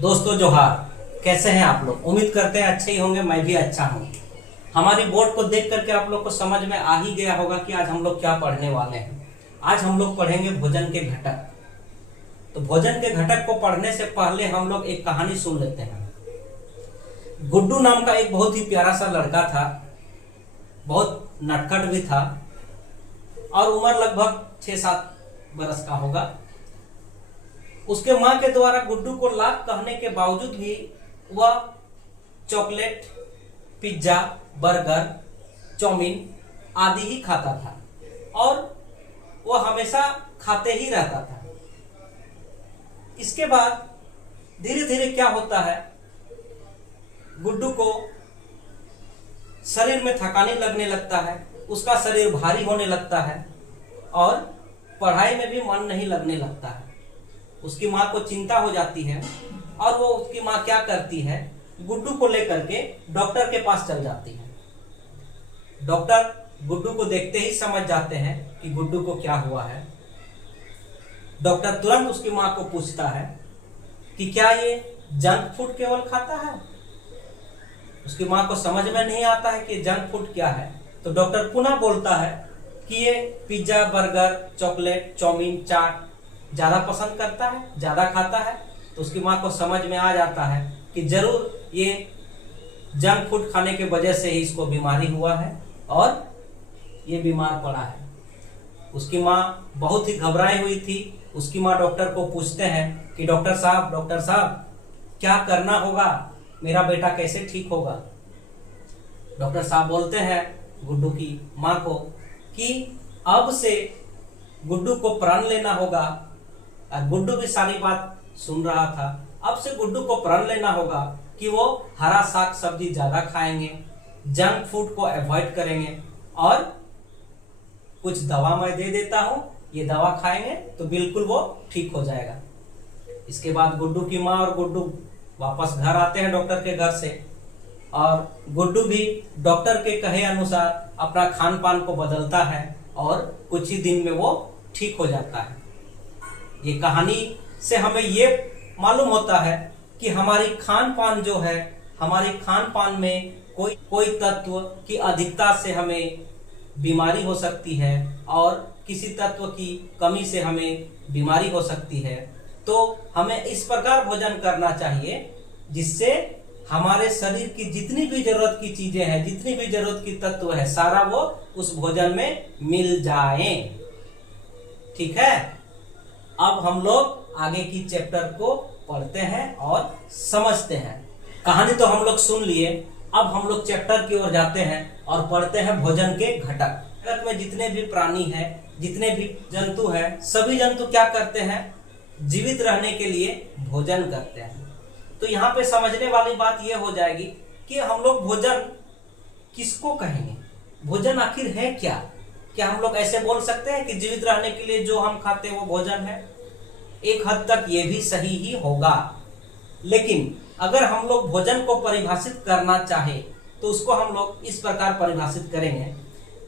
दोस्तों जोहार। कैसे हैं आप लोग? उम्मीद करते हैं अच्छे ही होंगे। मैं भी अच्छा हूँ। हमारी बोर्ड को देख करके आप लोग को समझ में आ ही गया होगा कि आज हम लोग क्या पढ़ने वाले हैं। आज हम लोग पढ़ेंगे भोजन के घटक। तो भोजन के घटक को पढ़ने से पहले हम लोग एक कहानी सुन लेते हैं। गुड्डू नाम का एक बहुत ही प्यारा सा लड़का था, बहुत नटखट भी था और उम्र लगभग 6-7 बरस का होगा। उसके माँ के द्वारा गुड्डू को लाख कहने के बावजूद भी वह चॉकलेट, पिज्जा, बर्गर, चाउमीन आदि ही खाता था और वह हमेशा खाते ही रहता था। इसके बाद धीरे धीरे क्या होता है, गुड्डू को शरीर में थकानी लगने लगता है, उसका शरीर भारी होने लगता है और पढ़ाई में भी मन नहीं लगने लगता है। उसकी माँ को चिंता हो जाती है और वो उसकी माँ क्या करती है, गुड्डू को लेकर के डॉक्टर के पास चल जाती है। डॉक्टर गुड्डू को देखते ही समझ जाते हैं कि गुड्डू को क्या हुआ है। डॉक्टर तुरंत उसकी माँ को पूछता है कि क्या ये जंक फूड केवल खाता है। उसकी माँ को समझ में नहीं आता है कि जंक फूड क्या है। तो डॉक्टर पुनः बोलता है कि ये पिज्जा, बर्गर, चॉकलेट, चाउमीन, चाट ज्यादा पसंद करता है, ज्यादा खाता है। तो उसकी माँ को समझ में आ जाता है कि जरूर ये जंक फूड खाने के वजह से ही इसको बीमारी हुआ है और ये बीमार पड़ा है। उसकी माँ बहुत ही घबराई हुई थी। उसकी माँ डॉक्टर को पूछते हैं कि डॉक्टर साहब क्या करना होगा, मेरा बेटा कैसे ठीक होगा। डॉक्टर साहब बोलते हैं गुड्डू की माँ को कि अब से गुड्डू को प्रण लेना होगा। और गुड्डू भी सारी बात सुन रहा था। अब से गुड्डू को प्रण लेना होगा कि वो हरा साग सब्जी ज्यादा खाएंगे, जंक फूड को अवॉइड करेंगे और कुछ दवा मैं दे देता हूं, ये दवा खाएंगे तो बिल्कुल वो ठीक हो जाएगा। इसके बाद गुड्डू की माँ और गुड्डू वापस घर आते हैं डॉक्टर के घर से और गुड्डू भी डॉक्टर के कहे अनुसार अपना खान पान को बदलता है और कुछ ही दिन में वो ठीक हो जाता है। ये कहानी से हमें ये मालूम होता है कि हमारी खान पान जो है, हमारी खान पान में कोई तत्व की अधिकता से हमें बीमारी हो सकती है और किसी तत्व की कमी से हमें बीमारी हो सकती है। तो हमें इस प्रकार भोजन करना चाहिए जिससे हमारे शरीर की जितनी भी जरूरत की चीजें हैं, जितनी भी जरूरत की तत्व है, सारा वो उस भोजन में मिल जाए। ठीक है, अब हम लोग आगे की चैप्टर को पढ़ते हैं और समझते हैं। कहानी तो हम लोग सुन लिए, अब हम लोग चैप्टर की ओर जाते हैं और पढ़ते हैं भोजन के घटक। जगत में जितने भी प्राणी हैं, जितने भी जंतु हैं, सभी जंतु क्या करते हैं, जीवित रहने के लिए भोजन करते हैं। तो यहाँ पे समझने वाली बात यह हो जाएगी कि हम लोग भोजन किसको कहेंगे, भोजन आखिर है क्या। क्या हम लोग ऐसे बोल सकते हैं कि जीवित रहने के लिए जो हम खाते हैं वो भोजन है? एक हद तक ये भी सही ही होगा, लेकिन अगर हम लोग भोजन को परिभाषित करना चाहे तो उसको हम लोग इस प्रकार परिभाषित करेंगे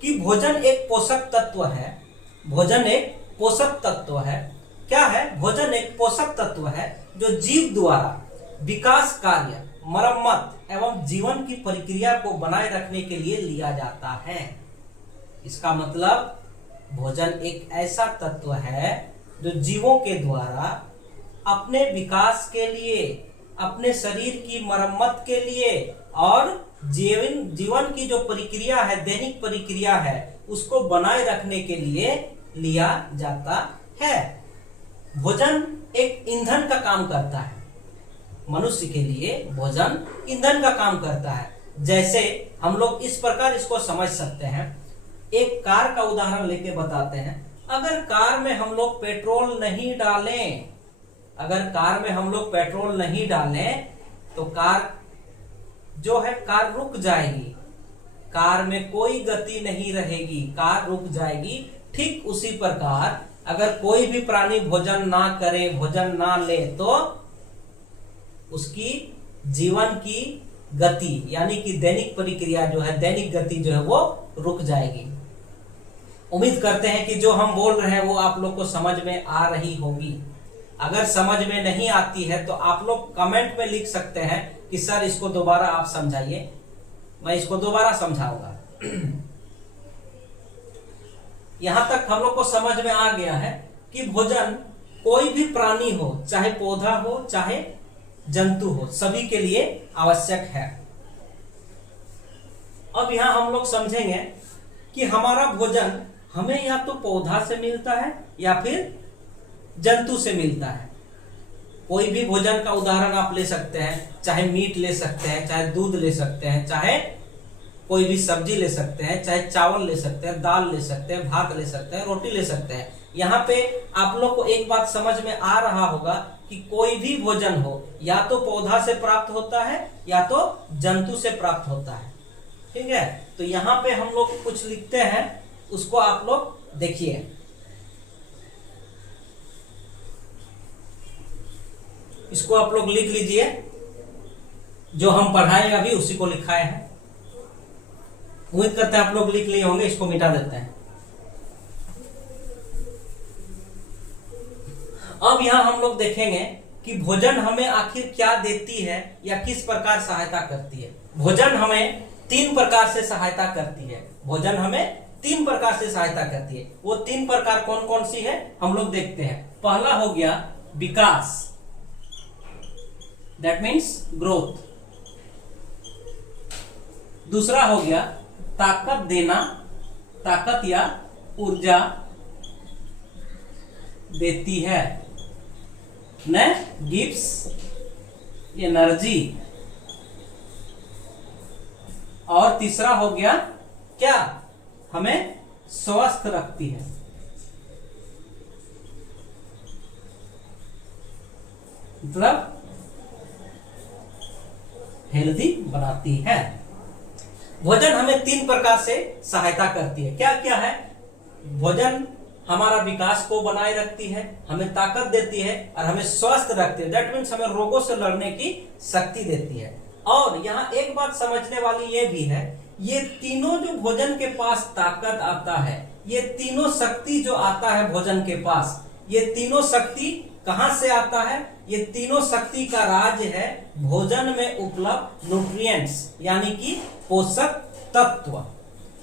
कि भोजन एक पोषक तत्व है। भोजन एक पोषक तत्व है। क्या है? भोजन एक पोषक तत्व है जो जीव द्वारा विकास कार्य, मरम्मत एवं जीवन की प्रक्रिया को बनाए रखने के लिए लिया जाता है। इसका मतलब भोजन एक ऐसा तत्व है जो जीवों के द्वारा अपने विकास के लिए, अपने शरीर की मरम्मत के लिए और जीवन की जो प्रक्रिया है, दैनिक प्रक्रिया है, उसको बनाए रखने के लिए लिया जाता है। भोजन एक ईंधन का काम करता है। मनुष्य के लिए भोजन ईंधन का काम करता है। जैसे हम लोग इस प्रकार इसको समझ सकते हैं, एक कार का उदाहरण लेके बताते हैं। अगर कार में हम लोग पेट्रोल नहीं डालें, अगर कार में हम लोग पेट्रोल नहीं डालें तो कार जो है, कार रुक जाएगी। कार में कोई गति नहीं रहेगी, कार रुक जाएगी। ठीक उसी प्रकार अगर कोई भी प्राणी भोजन ना करे, भोजन ना ले, तो उसकी जीवन की गति यानी कि दैनिक प्रक्रिया जो है, दैनिक गति जो है वो रुक जाएगी। उम्मीद करते हैं कि जो हम बोल रहे हैं वो आप लोग को समझ में आ रही होगी। अगर समझ में नहीं आती है तो आप लोग कमेंट में लिख सकते हैं कि सर इसको दोबारा आप समझाइए, मैं इसको दोबारा समझाऊंगा। यहां तक हम लोग को समझ में आ गया है कि भोजन कोई भी प्राणी हो, चाहे पौधा हो चाहे जंतु हो, सभी के लिए आवश्यक है। अब यहां हम लोग समझेंगे कि हमारा भोजन हमें या तो पौधा से मिलता है या फिर जंतु से मिलता है। कोई भी भोजन का उदाहरण आप ले सकते हैं, चाहे मीट ले सकते हैं, चाहे दूध ले सकते हैं, चाहे कोई भी सब्जी ले सकते हैं, चाहे चावल ले सकते हैं, दाल ले सकते हैं, भात ले सकते हैं, रोटी ले सकते हैं। यहाँ पे आप लोग को एक बात समझ में आ रहा होगा कि कोई भी भोजन हो या तो पौधा से प्राप्त होता है या तो जंतु से प्राप्त होता है। ठीक है, तो यहाँ पे हम लोग कुछ लिखते हैं, उसको आप लोग देखिए। इसको आप लोग लिख लीजिए, जो हम पढ़ाए अभी उसी को लिखाए हैं। उम्मीद करते हैं आप लोग लिख लिए होंगे। इसको मिटा देते हैं। अब यहां हम लोग देखेंगे कि भोजन हमें आखिर क्या देती है या किस प्रकार सहायता करती है। भोजन हमें 3 प्रकार से सहायता करती है। भोजन हमें 3 प्रकार से सहायता करती है। वो 3 प्रकार कौन कौन सी है हम लोग देखते हैं। पहला हो गया विकास, दैट मीन्स ग्रोथ। दूसरा हो गया ताकत देना, ताकत या ऊर्जा देती है, न गिव्स एनर्जी। और तीसरा हो गया क्या, हमें स्वस्थ रखती है। मतलब हेल्दी बनाती है। भोजन हमें 3 प्रकार से सहायता करती है। क्या क्या है? भोजन हमारा विकास को बनाए रखती है, हमें ताकत देती है और हमें स्वस्थ रखती है। दैट मीन्स हमें रोगों से लड़ने की शक्ति देती है। और यहाँ एक बात समझने वाली ये भी है, ये तीनों जो भोजन के पास ताकत आता है, ये तीनों शक्ति जो आता है भोजन के पास, ये तीनों शक्ति कहां से आता है? ये तीनों शक्ति का राज है भोजन में उपलब्ध न्यूट्रिएंट्स, यानी कि पोषक तत्व।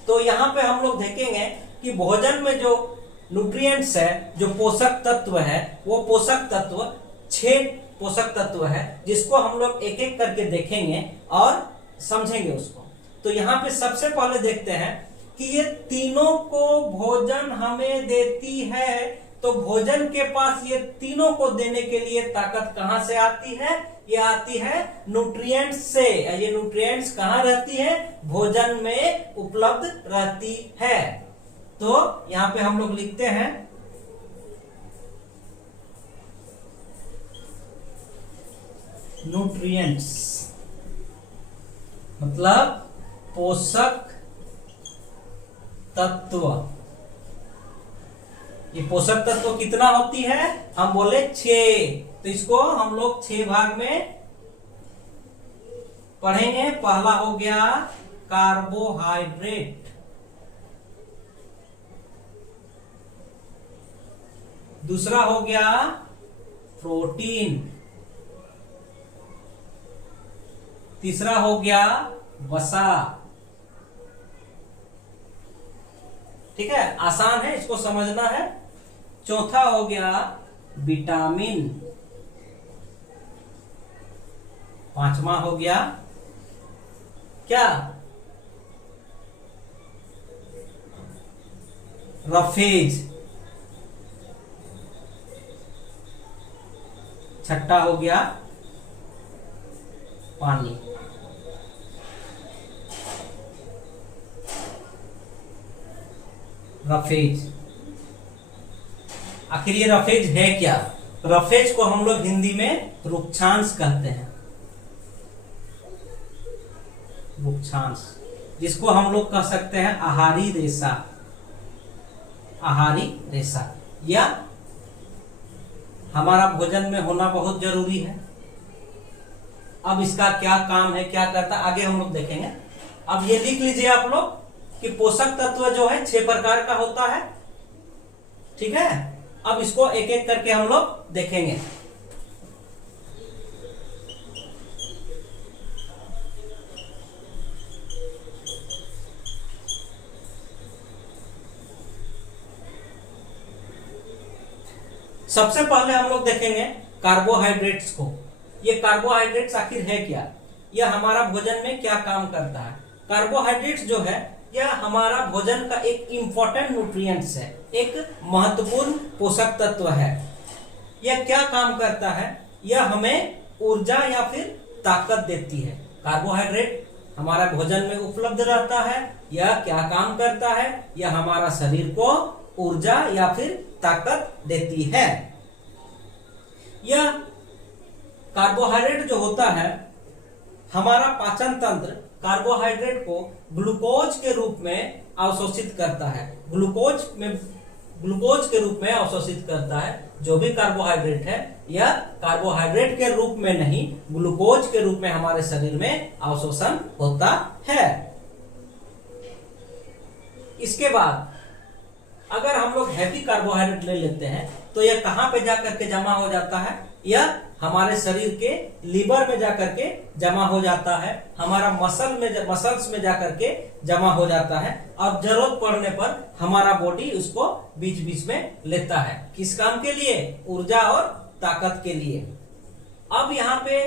तो यहाँ पे हम लोग देखेंगे कि भोजन में जो न्यूट्रिएंट्स है, जो पोषक तत्व है, वो पोषक तत्व 6 पोषक तत्व है, जिसको हम लोग एक एक करके देखेंगे और समझेंगे उसको। तो यहाँ पे सबसे पहले देखते हैं कि ये तीनों को भोजन हमें देती है। तो भोजन के पास ये तीनों को देने के लिए ताकत कहां से आती है? ये आती है न्यूट्रिएंट्स से। ये न्यूट्रिएंट्स कहां रहती है? भोजन में उपलब्ध रहती है। तो यहां पे हम लोग लिखते हैं न्यूट्रिएंट्स, मतलब पोषक तत्व। ये पोषक तत्व कितना होती है? हम बोले 6। तो इसको हम लोग 6 भाग में पढ़ेंगे। पहला हो गया कार्बोहाइड्रेट, दूसरा हो गया प्रोटीन, तीसरा हो गया वसा। ठीक है, आसान है, इसको समझना है। चौथा हो गया विटामिन, पांचवा हो गया क्या? रफेज, छठा हो गया पानी। रफेज, आखिर ये रफेज है क्या? रफेज को हम लोग हिंदी में रुक्षांश कहते हैं। रुक्षांश, जिसको हम लोग कह सकते हैं आहारी रेशा। आहारी रेशा या हमारा भोजन में होना बहुत जरूरी है। अब इसका क्या काम है, क्या करता है, आगे हम लोग देखेंगे। अब ये लिख लीजिए आप लोग कि पोषक तत्व जो है 6 प्रकार का होता है। ठीक है, अब इसको एक एक करके हम लोग देखेंगे। सबसे पहले हम लोग देखेंगे कार्बोहाइड्रेट्स को। ये कार्बोहाइड्रेट्स आखिर है क्या, यह हमारा भोजन में क्या काम करता है। कार्बोहाइड्रेट्स जो है यह हमारा भोजन का एक इंपॉर्टेंट न्यूट्रिएंट्स है, एक महत्वपूर्ण पोषक तत्व है। यह क्या काम करता है, यह हमें ऊर्जा या फिर ताकत देती है। कार्बोहाइड्रेट हमारा भोजन में उपलब्ध रहता है, यह क्या काम करता है, यह हमारा शरीर को ऊर्जा या फिर ताकत देती है। यह कार्बोहाइड्रेट जो होता है, हमारा पाचन तंत्र कार्बोहाइड्रेट को ग्लूकोज के रूप में अवशोषित करता है। ग्लूकोज के रूप में अवशोषित करता है। जो भी कार्बोहाइड्रेट है यह कार्बोहाइड्रेट के रूप में नहीं, ग्लूकोज के रूप में हमारे शरीर में अवशोषण होता है। इसके बाद अगर हम लोग हैवी कार्बोहाइड्रेट ले लेते हैं तो यह कहां पे जाकर के जमा हो जाता है, यह हमारे शरीर के लीवर में जाकर के जमा हो जाता है, हमारा मसल्स में जाकर के जमा हो जाता है और जरूरत पड़ने पर हमारा बॉडी उसको बीच बीच में लेता है। किस काम के लिए, ऊर्जा और ताकत के लिए। अब यहाँ पे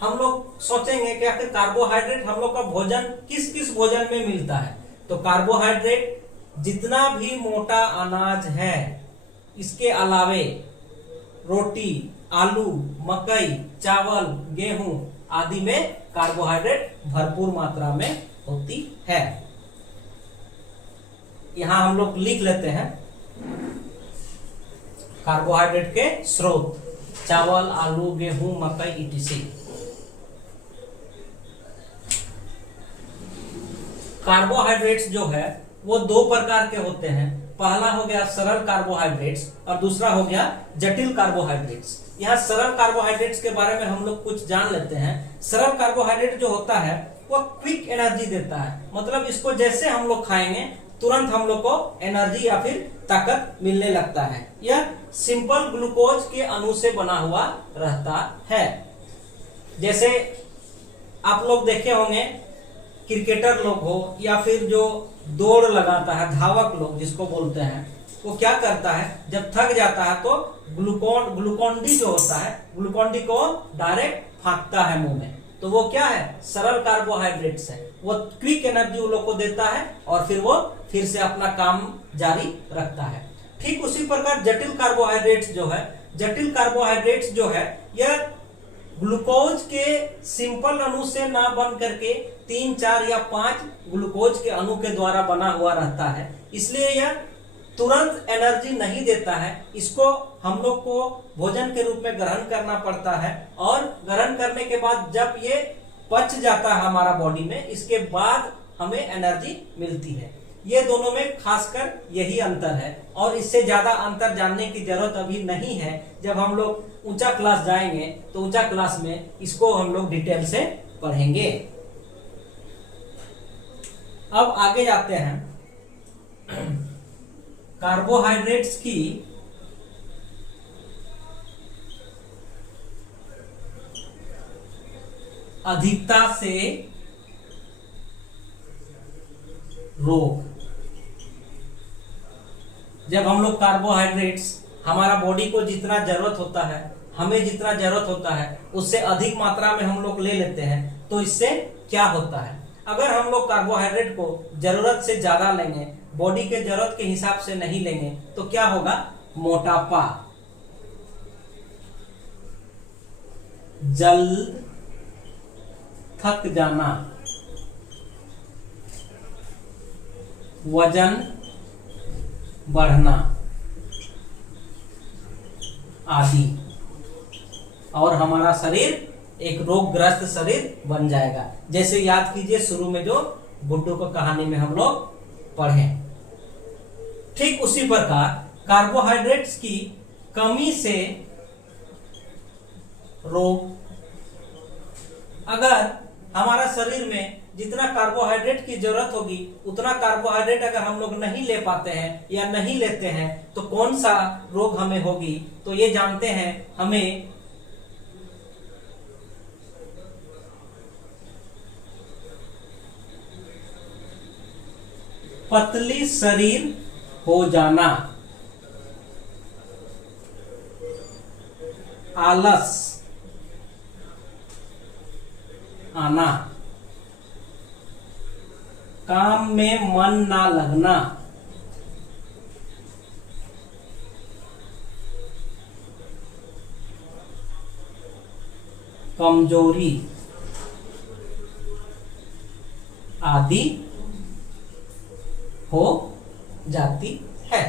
हम लोग सोचेंगे कि आखिर कार्बोहाइड्रेट हम लोग का भोजन किस किस भोजन में मिलता है। तो कार्बोहाइड्रेट जितना भी मोटा अनाज है, इसके अलावे रोटी, आलू, मकई, चावल, गेहूं आदि में कार्बोहाइड्रेट भरपूर मात्रा में होती है। यहां हम लोग लिख लेते हैं कार्बोहाइड्रेट के स्रोत, चावल, आलू, गेहूं, मकई इत्यादि। कार्बोहाइड्रेट्स जो है वो दो प्रकार के होते हैं। पहला हो गया सरल कार्बोहाइड्रेट्स और दूसरा हो गया जटिल कार्बोहाइड्रेट्स। यहाँ सरल कार्बोहाइड्रेट्स के बारे में हम लोग कुछ जान लेते हैं। सरल कार्बोहाइड्रेट जो होता है वो क्विक एनर्जी देता है, मतलब इसको जैसे हम लोग खाएंगे तुरंत हम लोग को एनर्जी या फिर ताकत मिलने लगता है। यह सिंपल ग्लूकोज के अणु से बना हुआ रहता है। जैसे आप लोग देखे होंगे क्रिकेटर लोग हो या फिर जो दौड़ लगाता है, धावक लोग जिसको बोलते हैं, वो क्या करता है जब थक जाता है तो ग्लूकोन डी जो होता है, ग्लूकोन डी को डायरेक्ट फांकता है मुंह में। तो वो क्या है, सरल कार्बोहाइड्रेट्स है। वो क्विक एनर्जी वो लोग को देता है और फिर वो फिर से अपना काम जारी रखता है। ठीक उसी प्रकार जटिल कार्बोहाइड्रेट्स जो है, जटिल कार्बोहाइड्रेट्स जो है यह ग्लूकोज के सिंपल अणु से ना बन करके 3, 4 या 5 ग्लूकोज के अणु के द्वारा बना हुआ रहता है, इसलिए यह तुरंत एनर्जी नहीं देता है। इसको हम लोग को भोजन के रूप में ग्रहण करना पड़ता है और ग्रहण करने के बाद जब ये पच जाता है हमारा बॉडी में, इसके बाद हमें एनर्जी मिलती है। ये दोनों में खासकर यही अंतर है और इससे ज्यादा अंतर जानने की जरूरत अभी नहीं है। जब हम लोग ऊंचा क्लास जाएंगे तो ऊंचा क्लास में इसको हम लोग डिटेल से पढ़ेंगे। अब आगे जाते हैं कार्बोहाइड्रेट्स की अधिकता से रोग। जब हम लोग कार्बोहाइड्रेट्स हमारा बॉडी को जितना जरूरत होता है, हमें जितना जरूरत होता है उससे अधिक मात्रा में हम लोग ले लेते हैं तो इससे क्या होता है, अगर हम लोग कार्बोहाइड्रेट को जरूरत से ज्यादा लेंगे, बॉडी के जरूरत के हिसाब से नहीं लेंगे तो क्या होगा, मोटापा, जल्द थक जाना, वजन बढ़ना आदि, और हमारा शरीर एक रोगग्रस्त शरीर बन जाएगा। जैसे याद कीजिए शुरू में जो गुड्डू को कहानी में हम लोग पढ़े, ठीक उसी प्रकार कार्बोहाइड्रेट्स की कमी से रोग। अगर हमारा शरीर में जितना कार्बोहाइड्रेट की जरूरत होगी उतना कार्बोहाइड्रेट अगर हम लोग नहीं ले पाते हैं या नहीं लेते हैं तो कौन सा रोग हमें होगी, तो ये जानते हैं हमें पतली शरीर हो जाना, आलस आना, काम में मन ना लगना, कमजोरी आदि हो जाती है।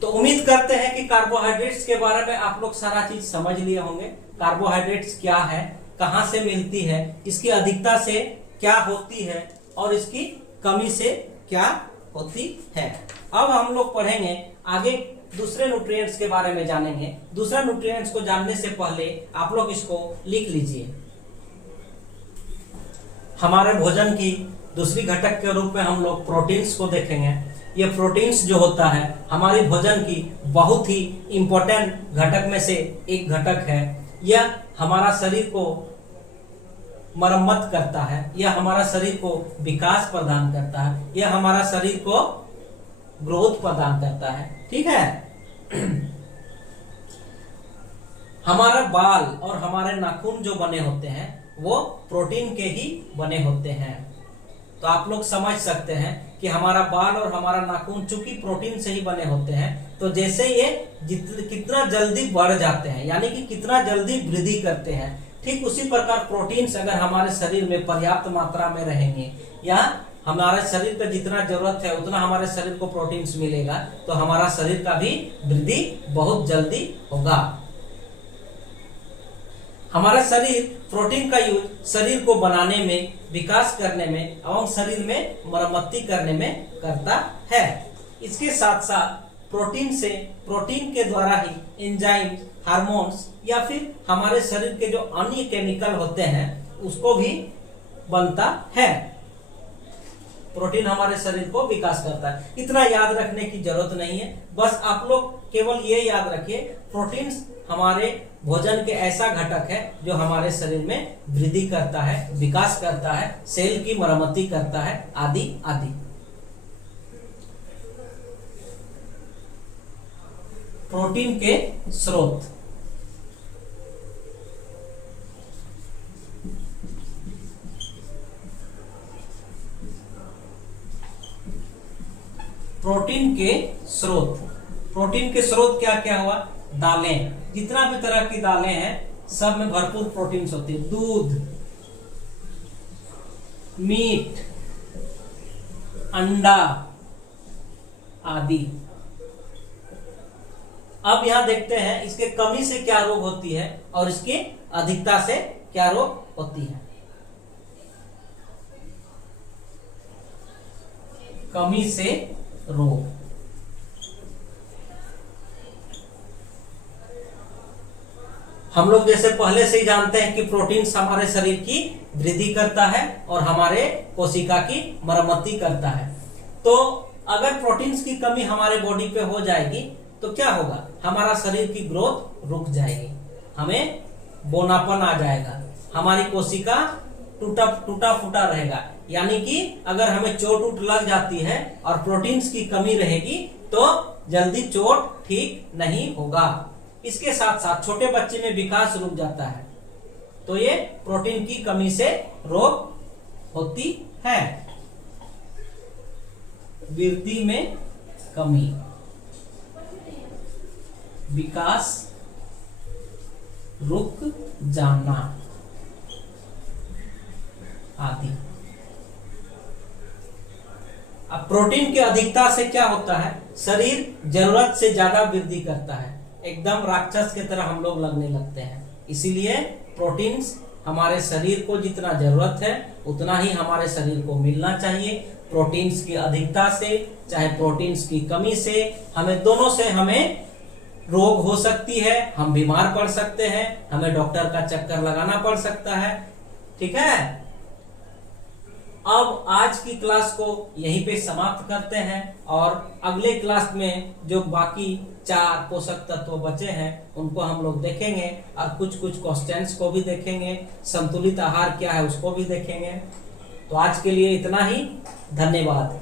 तो उम्मीद करते हैं कि कार्बोहाइड्रेट्स के बारे में आप लोग सारा चीज समझ लिए होंगे। कार्बोहाइड्रेट्स क्या है, कहां से मिलती है, इसकी अधिकता से क्या होती है और इसकी कमी से क्या होती है। अब हम लोग पढ़ेंगे आगे दूसरे न्यूट्रिएंट्स के बारे में जानेंगे। दूसरा न्यूट्रिएंट्स को जानने से पहले आप लोग इसको लिख लीजिए। हमारे भोजन की दूसरी घटक के रूप में हम लोग प्रोटीन्स को देखेंगे। ये प्रोटीन्स जो होता है हमारी भोजन की बहुत ही इंपॉर्टेंट घटक में से एक घटक है। यह हमारा शरीर को मरम्मत करता है, यह हमारा शरीर को विकास प्रदान करता है, यह हमारा शरीर को ग्रोथ प्रदान करता है। ठीक है। हमारा बाल और हमारे नाखून जो बने होते हैं वो प्रोटीन के ही बने होते हैं। तो आप लोग समझ सकते हैं कि हमारा बाल और हमारा नाखून चूंकि प्रोटीन से ही बने होते हैं, तो जैसे ये कितना जल्दी बढ़ जाते हैं, यानी कि कितना जल्दी वृद्धि करते हैं, ठीक उसी प्रकार प्रोटीन्स अगर हमारे शरीर में पर्याप्त मात्रा में रहेंगे या हमारे शरीर का जितना जरूरत है उतना हमारे शरीर को प्रोटीन्स मिलेगा, तो हमारा शरीर का भी वृद्धि बहुत जल्दी होगा। हमारा शरीर प्रोटीन का यूज शरीर को बनाने में, विकास करने में एवं शरीर में मरम्मती करने में करता है। इसके साथ साथ प्रोटीन के द्वारा ही एंजाइम, हार्मोन्स या फिर हमारे शरीर के जो अन्य केमिकल होते हैं उसको भी बनता है। प्रोटीन हमारे शरीर को विकास करता है। इतना याद रखने की जरूरत नहीं है, बस आप लोग केवल ये याद रखिए प्रोटीन्स हमारे भोजन के ऐसा घटक है जो हमारे शरीर में वृद्धि करता है, विकास करता है, सेल की मरम्मती करता है, आदि आदि। प्रोटीन के स्रोत। प्रोटीन के स्रोत, प्रोटीन के स्रोत क्या क्या हुआ? दालें, जितना भी तरह की दालें हैं सब में भरपूर प्रोटीन्स होती है। दूध, मीट, अंडा आदि। अब यहां देखते हैं इसके कमी से क्या रोग होती है और इसकी अधिकता से क्या रोग होती है। कमी से रोग। हम लोग जैसे पहले से ही जानते हैं कि प्रोटीन्स हमारे शरीर की वृद्धि करता है और हमारे कोशिका की मरम्मती करता है। तो अगर प्रोटीन्स की कमी हमारे बॉडी पे हो जाएगी तो क्या होगा? हमारा शरीर की ग्रोथ रुक जाएगी, हमें बोनापन आ जाएगा, हमारी कोशिका टूटा फूटा रहेगा। यानी कि अगर हमें चोट लग जाती है और प्रोटीन्स की कमी रहेगी तो जल्दी चोट ठीक नहीं होगा। इसके साथ साथ छोटे बच्चे में विकास रुक जाता है, तो ये प्रोटीन की कमी से रोग होती है। वृद्धि में कमी, विकास रुक जाना आदि। अब प्रोटीन की अधिकता से क्या होता है? शरीर जरूरत से ज्यादा वृद्धि करता है, एकदम राक्षस की तरह हम लोग लगने लगते हैं। इसीलिए प्रोटीन्स हमारे शरीर को जितना जरूरत है उतना ही हमारे शरीर को मिलना चाहिए। प्रोटीन्स की अधिकता से चाहे प्रोटीन्स की कमी से हमें दोनों से हमें रोग हो सकती है, हम बीमार पड़ सकते हैं, हमें डॉक्टर का चक्कर लगाना पड़ सकता है। ठीक है। अब आज की क्लास को यहीं पे समाप्त करते हैं और अगले क्लास में जो बाकी 4 पोषक तत्व बचे हैं उनको हम लोग देखेंगे और कुछ कुछ क्वेश्चंस को भी देखेंगे, संतुलित आहार क्या है उसको भी देखेंगे। तो आज के लिए इतना ही, धन्यवाद।